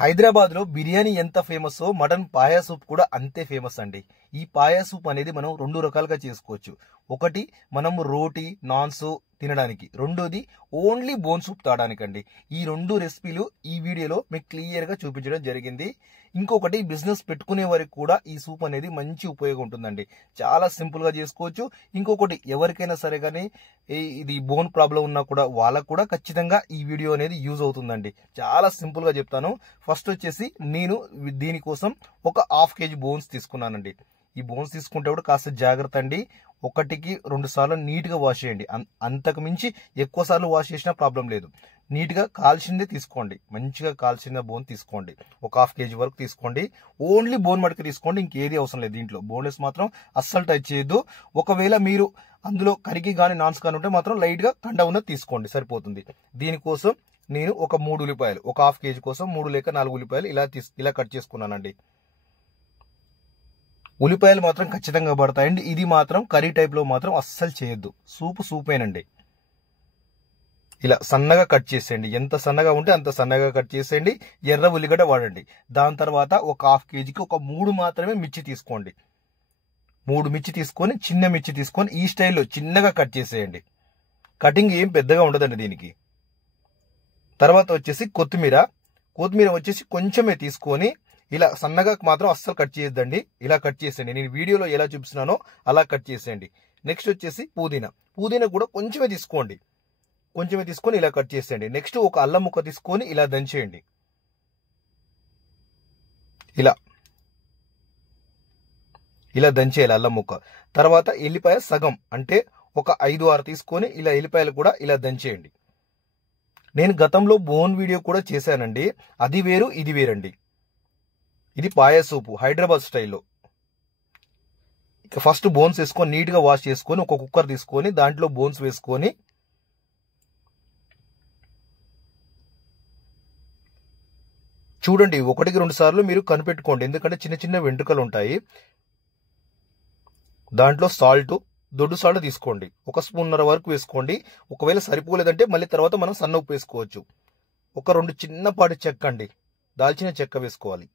హైదరాబాద్ లో బిర్యానీ ఎంత famous mutton paya soup కూడా అంతే ఫేమస్ అండి. ఈ పాయా సూప్ అనేది మనం రెండు రకాలుగా చేసుకోవచ్చు. ఒకటి మనం రోటీ నాన్స్ తినడానికి, రెండోది ఓన్లీ బోన్ సూప్ తాగడానికండి. ఈ రెండు రెసిపీలు ఈ వీడియోలో మీకు క్లియర్ గా చూపించడం జరిగింది. ఇంకొకటి బిజినెస్ పెట్టుకునే వారికి కూడా ఈ సూప్ అనేది మంచి ఉపయోగం ఉంటుందండి. చాలా సింపుల్ గా చేసుకోవచ్చు. ఇంకొకటి ఎవరికైనా సరే కానీ ఇది బోన్ ప్రాబ్లం ఉన్నా కూడా వాళ్ళకు కూడా ఖచ్చితంగా ఈ వీడియో అనేది యూజ్ అవుతుందండి. చాలా సింపుల్ గా చెప్తాను. ఫస్ట్ వచ్చేసి నేను దీనికోసం ఒక హాఫ్ కేజీ బోన్స్ తీసుకున్నానండి. ఈ బోన్స్ తీసుకుంటే కాస్త జాగ్రత్త అండి. 1-2 సార్లు నీట్ గా వాష్ చేయండి. అంతకు మించి ఎక్కువ సార్లు వాష్ చేసినా ప్రాబ్లం లేదు. నీట్ గా కాల్చిందే తీసుకోండి. మంచిగా కాల్చిన బోన్ తీసుకోండి. ఒక హాఫ్ కేజీ వరకు తీసుకోండి. ఓన్లీ బోన్ మటుకు తీసుకోండి, ఇంకేది అవసరం లేదు. దీంట్లో బోన్లెస్ మాత్రం అస్సలు టచ్ చేయొద్దు. ఒకవేళ మీరు అందులో కరికి కానీ నాన్స్ కానీ ఉంటే మాత్రం లైట్ గా కండ ఉన్నది తీసుకోండి, సరిపోతుంది. దీనికోసం నేను ఒక 3 ఉల్లిపాయలు, ఒక హాఫ్ కేజీ కోసం 3 లేక 4 ఉల్లిపాయలు ఇలా కట్ చేసుకున్నానండి. ఉల్లిపాయలు మాత్రం ఖచ్చితంగా పడతాయండి. ఇది మాత్రం కర్రీ టైప్ లో మాత్రం అస్సలు చేయొద్దు. సూపేనండి. ఇలా సన్నగా కట్ చేసేయండి. ఎంత సన్నగా ఉంటే అంత సన్నగా కట్ చేసేయండి. ఎర్ర ఉల్లిగడ్డ వాడండి. దాని తర్వాత ఒక హాఫ్ కేజీకి ఒక 3 మాత్రమే మిర్చి తీసుకోండి. 3 మిర్చి తీసుకొని, చిన్న మిర్చి తీసుకొని ఈ స్టైల్లో చిన్నగా కట్ చేసేయండి. కటింగ్ ఏం పెద్దగా ఉండదండి దీనికి. తర్వాత వచ్చేసి కొత్తిమీర వచ్చేసి కొంచెమే తీసుకొని ఇలా సన్నగా మాత్రం అస్సలు కట్ చేయొద్దండి. ఇలా కట్ చేసేయండి. నేను వీడియోలో ఎలా చూపిస్తున్నానో అలా కట్ చేసేయండి. నెక్స్ట్ వచ్చేసి పుదీనా కూడా కొంచెమే తీసుకోండి. కొంచెమే తీసుకొని ఇలా కట్ చేసేయండి. నెక్స్ట్ ఒక అల్లం ముక్క తీసుకొని ఇలా దంచేయండి. ఇలా దంచేయాలి అల్లం ముక్క. తర్వాత ఎల్లిపాయ సగం అంటే ఒక 5-6 తీసుకొని ఇలా ఎల్లిపాయలు కూడా ఇలా దంచేయండి. నేను గతంలో బోన్ వీడియో కూడా చేశానండి. అది వేరు ఇది వేరండి. ఇది పాయా సూపు హైదరాబాద్ స్టైల్లో. ఇక ఫస్ట్ బోన్స్ వేసుకొని నీట్ గా వాష్ చేసుకొని ఒక కుక్కర్ తీసుకొని దాంట్లో బోన్స్ వేసుకొని చూడండి 1-2 సార్లు మీరు కనిపెట్టుకోండి. ఎందుకంటే చిన్న చిన్న వెంట్రుకలు ఉంటాయి. దాంట్లో దొడ్డు సాల్ట్ తీసుకోండి. 1 స్పూన్నర వరకు వేసుకోండి. ఒకవేళ సరిపోలేదంటే మళ్ళీ తర్వాత మనం సన్న ఉప్పు వేసుకోవచ్చు. ఒక 2 చిన్నపాటి చెక్క అండి, దాల్చిన చెక్క వేసుకోవాలి.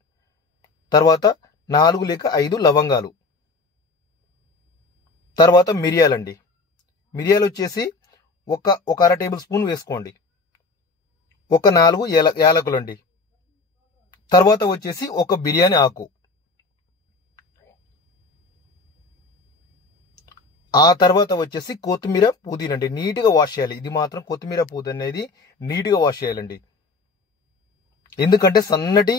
తర్వాత 4 లేక 5 లవంగాలు. తర్వాత మిరియాలండి. మిరియాలు వచ్చేసి ఒక అర టేబుల్ స్పూన్ వేసుకోండి. ఒక 4 యాలకులండి. తర్వాత వచ్చేసి ఒక బిర్యానీ ఆకు. ఆ తర్వాత వచ్చేసి కొత్తిమీర పుదీనా అండి. నీట్ గా వాష్ చేయాలి. ఇది మాత్రం కొత్తిమీర పుదీనా అనేది నీట్ గా వాష్ చేయాలండి. ఎందుకంటే సన్నటి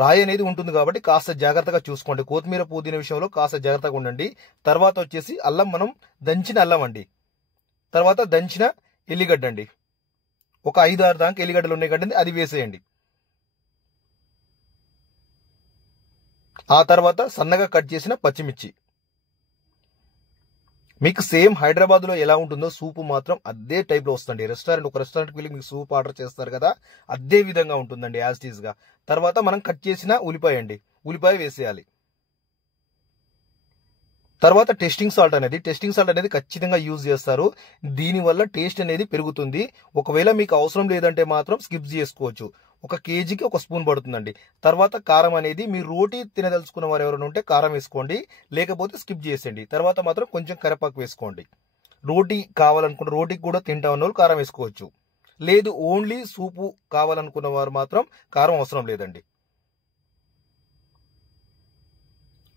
రాయి అనేది ఉంటుంది కాబట్టి కాస్త జాగ్రత్తగా చూసుకోండి. కొత్తిమీర పుదీనా విషయంలో కాస్త జాగ్రత్తగా ఉండండి. తర్వాత వచ్చేసి అల్లం, మనం దంచిన అల్లం అండి. తర్వాత దంచిన ఎల్లిగడ్డ అండి. ఒక 5-6 దాకా ఎల్లిగడ్డలు ఉన్నాయి కదండి, అది వేసేయండి. ఆ తర్వాత సన్నగా కట్ చేసిన పచ్చిమిర్చి. మీకు సేమ్ హైదరాబాద్ లో ఎలా ఉంటుందో సూపు మాత్రం అదే టైప్ లో వస్తుంది. ఒక రెస్టారెంట్కి వెళ్ళి మీకు సూప్ ఆర్డర్ చేస్తారు కదా, అదే విధంగా ఉంటుందండి యాజ్ ఇట్ ఈస్ గా. తర్వాత మనం కట్ చేసిన ఉల్లిపాయ వేసేయాలి. తర్వాత టేస్టింగ్ సాల్ట్ అనేది ఖచ్చితంగా యూజ్ చేస్తారు. దీనివల్ల టేస్ట్ అనేది పెరుగుతుంది. ఒకవేళ మీకు అవసరం లేదంటే మాత్రం స్కిప్ చేసుకోవచ్చు. 1 కేజీకి 1 స్పూన్ పడుతుందండి. తర్వాత కారం అనేది మీరు రోటీ తినదలుచుకున్న వారు ఎవరైనా ఉంటే కారం వేసుకోండి, లేకపోతే స్కిప్ చేసేయండి. తర్వాత మాత్రం కొంచెం కరివేపాకు వేసుకోండి. రోటీ కావాలనుకున్న, రోటీకి కూడా తింటా ఉన్న వాళ్ళు కారం వేసుకోవచ్చు. లేదు ఓన్లీ సూపు కావాలనుకున్న వారు మాత్రం కారం అవసరం లేదండి.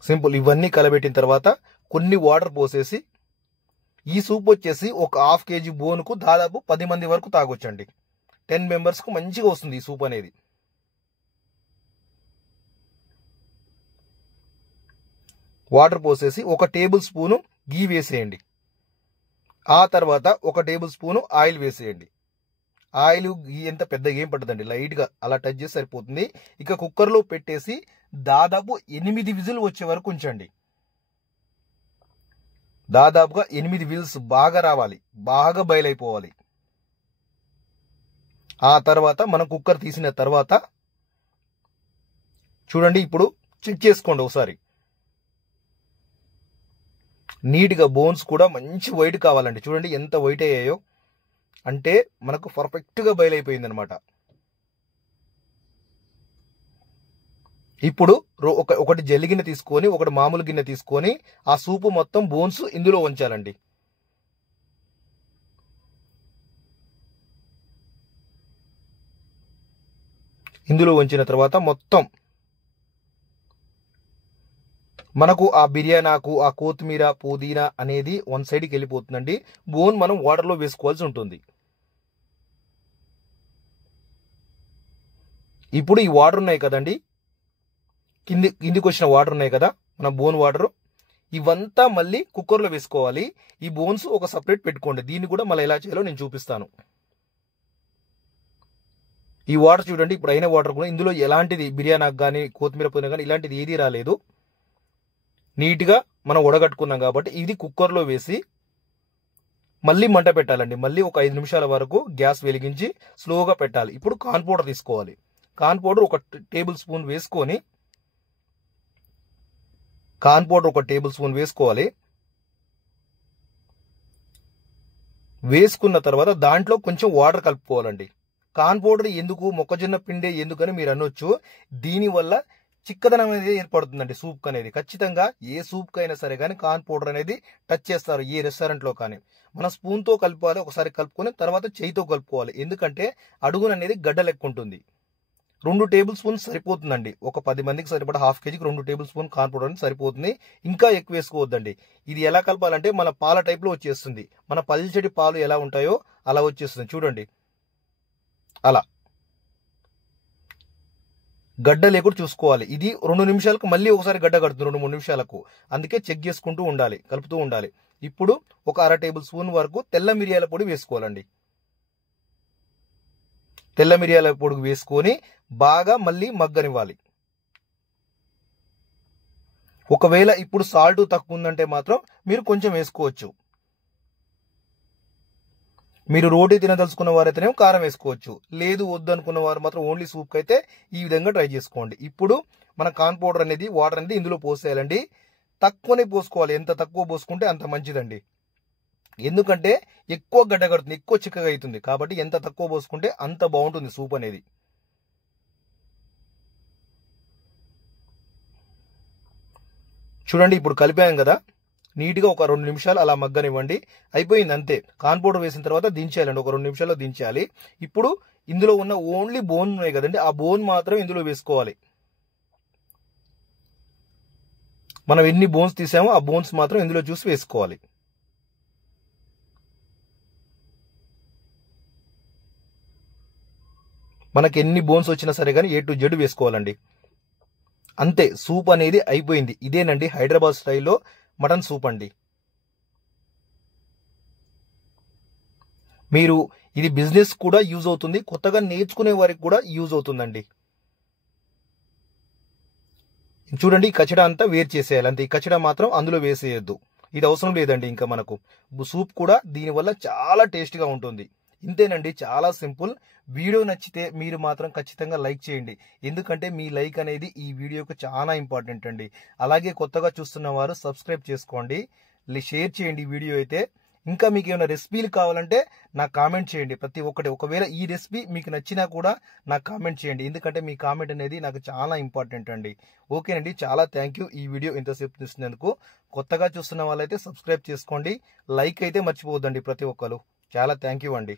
సింపుల్. ఇవన్నీ కలబెట్టిన తర్వాత కొన్ని వాటర్ పోసేసి, ఈ సూప్ వచ్చేసి ఒక హాఫ్ కేజీ బోన్కు దాదాపు 10 మంది వరకు తాగొచ్చండి. 10 మెంబర్స్ కు మంచిగా వస్తుంది ఈ సూప్ అనేది. వాటర్ పోసేసి 1 టేబుల్ స్పూను గీ వేసేయండి. ఆ తర్వాత 1 టేబుల్ స్పూను ఆయిల్ వేసేయండి. ఆయిల్ గీ ఎంత పెద్దగా ఏం పట్టదండి, లైట్ గా అలా టచ్ చేసి సరిపోతుంది. ఇక కుక్కర్ లో పెట్టేసి దాదాపు 8 విజిల్ వచ్చే వరకు ఉంచండి. దాదాపుగా 8 విజిల్స్ బాగా రావాలి, బాగా బయలైపోవాలి. ఆ తర్వాత మనం కుక్కర్ తీసిన తర్వాత చూడండి, ఇప్పుడు చెక్ చేసుకోండి ఒకసారి. నీట్ గా బోన్స్ కూడా మంచి వైట్ కావాలండి. చూడండి ఎంత వైట్ అయ్యాయో, అంటే మనకు పర్ఫెక్ట్ గా బయలైపోయింది అనమాట. ఇప్పుడు ఒకటి జల్లి గిన్నె తీసుకొని ఒకటి మామూలు గిన్నె తీసుకొని ఆ సూపు మొత్తం బోన్స్ ఇందులో ఉంచాలండి. ఇందులో ఉంచిన తర్వాత మొత్తం మనకు ఆ బిర్యానీ ఆకు, ఆ కొత్తిమీర, పుదీనా అనేది వన్ సైడ్కి వెళ్ళిపోతుందండి. బోన్ మనం వాటర్లో వేసుకోవాల్సి ఉంటుంది. ఇప్పుడు ఈ వాటర్ ఉన్నాయి కదండి, కిందికి వచ్చిన వాటర్ ఉన్నాయి కదా, మన బోన్ వాటర్, ఇవంతా మళ్ళీ కుక్కర్లో వేసుకోవాలి. ఈ బోన్స్ ఒక సపరేట్ పెట్టుకోండి. దీన్ని కూడా మళ్ళీ ఎలా చేయాలో నేను చూపిస్తాను. ఈ వాటర్ చూడండి, ఇప్పుడు అయిన వాటర్ కూడా ఇందులో ఎలాంటిది బిర్యానీ కానీ కొత్తిమీర పుదీనా కానీ ఇలాంటిది ఏదీ రాలేదు. నీట్గా మనం ఉడగట్టుకున్నాం కాబట్టి ఇది కుక్కర్లో వేసి మళ్ళీ మంట పెట్టాలండి. మళ్ళీ ఒక 5 నిమిషాల వరకు గ్యాస్ వెలిగించి స్లోగా పెట్టాలి. ఇప్పుడు కార్న్ పౌడర్ తీసుకోవాలి. కార్న్ పౌడర్ ఒక టేబుల్ స్పూన్ వేసుకొని వేసుకున్న తర్వాత దాంట్లో కొంచెం వాటర్ కలుపుకోవాలండి. కార్న్ పౌడర్ ఎందుకు, మొక్కజొన్న పిండి ఎందుకని మీరు అనొచ్చు. దీనివల్ల చిక్కదనం అనేది ఏర్పడుతుందండి సూప్ అనేది. ఖచ్చితంగా ఏ సూప్ కైనా సరే కానీ కార్న్ పౌడర్ అనేది టచ్ చేస్తారు ఏ రెస్టారెంట్లో కానీ. మన స్పూన్తో కలుపుకోవాలి, ఒకసారి కలుపుకొని తర్వాత చేయితో కలుపుకోవాలి. ఎందుకంటే అడుగున అనేది గడ్డ లెక్క ఉంటుంది. 2 టేబుల్ స్పూన్స్ సరిపోతుందండి. ఒక 10 మందికి సరిపడా హాఫ్ కేజీకి 2 టేబుల్ స్పూన్ కార్న్ పౌడర్ అనేది సరిపోతుంది. ఇంకా ఎక్కువ వేసుకోవద్దండి. ఇది ఎలా కలపాలంటే మన పాల టైప్లో వచ్చేస్తుంది. మన పల్చటి పాలు ఎలా ఉంటాయో అలా వచ్చేస్తుంది చూడండి. అలా గడ్డ లేకుండా చూసుకోవాలి. ఇది 2 నిమిషాలకు మళ్ళీ ఒకసారి గడ్డ కడుతుంది, 2-3 నిమిషాలకు. అందుకే చెక్ చేసుకుంటూ ఉండాలి, కలుపుతూ ఉండాలి. ఇప్పుడు ఒక 1/2 టేబుల్ స్పూన్ వరకు తెల్ల మిరియాల పొడి వేసుకోవాలండి. తెల్ల మిరియాల పొడి వేసుకొని బాగా మళ్ళీ మగ్గనివ్వాలి. ఒకవేళ ఇప్పుడు సాల్ట్ తక్కువ ఉందంటే మాత్రం మీరు కొంచెం వేసుకోవచ్చు. మీరు రోటీ తినదలుచుకున్న వారైతేనేమో కారం వేసుకోవచ్చు. లేదు వద్దు అనుకున్న వారు మాత్రం ఓన్లీ సూప్కి అయితే ఈ విధంగా ట్రై చేసుకోండి. ఇప్పుడు మన కార్న్ పౌడర్ అనేది, వాటర్ అనేది ఇందులో పోసేయాలండి. తక్కువనే పోసుకోవాలి. ఎంత తక్కువ పోసుకుంటే అంత మంచిదండి. ఎందుకంటే ఎక్కువ గడ్డ కడుతుంది, ఎక్కువ చిక్కగా అవుతుంది. కాబట్టి ఎంత తక్కువ పోసుకుంటే అంత బాగుంటుంది సూప్ అనేది. చూడండి, ఇప్పుడు కలిపాం కదా, నీట్గా ఒక 2 నిమిషాలు అలా మగ్గనివ్వండి. అయిపోయింది, అంతే. కార్న్ పౌడర్ వేసిన తర్వాత దించేయాలండి. ఒక 2 నిమిషాల్లో దించేయాలి. ఇప్పుడు ఇందులో ఉన్న ఓన్లీ బోన్ ఉన్నాయి కదండి, ఆ బోన్ మాత్రం ఇందులో వేసుకోవాలి. మనం ఎన్ని బోన్స్ తీసామో ఆ బోన్స్ మాత్రం ఇందులో చూసి వేసుకోవాలి. మనకి ఎన్ని బోన్స్ వచ్చినా సరే కానీ A to Z వేసుకోవాలండి. అంతే, సూప్ అనేది అయిపోయింది. ఇదేనండి హైదరాబాద్ స్టైల్లో మటన్ సూప్ అండి. మీరు ఇది బిజినెస్ కూడా యూజ్ అవుతుంది, కొత్తగా నేర్చుకునే వారికి కూడా యూజ్ అవుతుందండి. చూడండి, ఈ కచడా అంతా వేరు చేసేయాలి. అంతే, ఈ కచడా మాత్రం అందులో వేసేయద్దు. ఇది అవసరం లేదండి. ఇంకా మనకు సూప్ కూడా దీనివల్ల చాలా టేస్ట్గా ఉంటుంది. ఇంతేనండి, చాలా సింపుల్. వీడియో నచ్చితే మీరు మాత్రం ఖచ్చితంగా లైక్ చేయండి. ఎందుకంటే మీ లైక్ అనేది ఈ వీడియోకు చాలా ఇంపార్టెంట్ అండి. అలాగే కొత్తగా చూస్తున్న వారు సబ్స్క్రైబ్ చేసుకోండి, షేర్ చేయండి వీడియో అయితే. ఇంకా మీకు ఏమైనా రెసిపీలు కావాలంటే నాకు కామెంట్ చేయండి ప్రతి ఒక్కటి. ఒకవేళ ఈ రెసిపీ మీకు నచ్చినా కూడా నాకు కామెంట్ చేయండి. ఎందుకంటే మీ కామెంట్ అనేది నాకు చాలా ఇంపార్టెంట్ అండి. ఓకేనండి, చాలా థ్యాంక్ యూ ఈ వీడియో ఇంతసేపు చూసినందుకు. కొత్తగా చూస్తున్న వాళ్ళైతే సబ్స్క్రైబ్ చేసుకోండి, లైక్ అయితే మర్చిపోవద్దండి ప్రతి ఒక్కరు. చాలా థ్యాంక్ యూ అండి.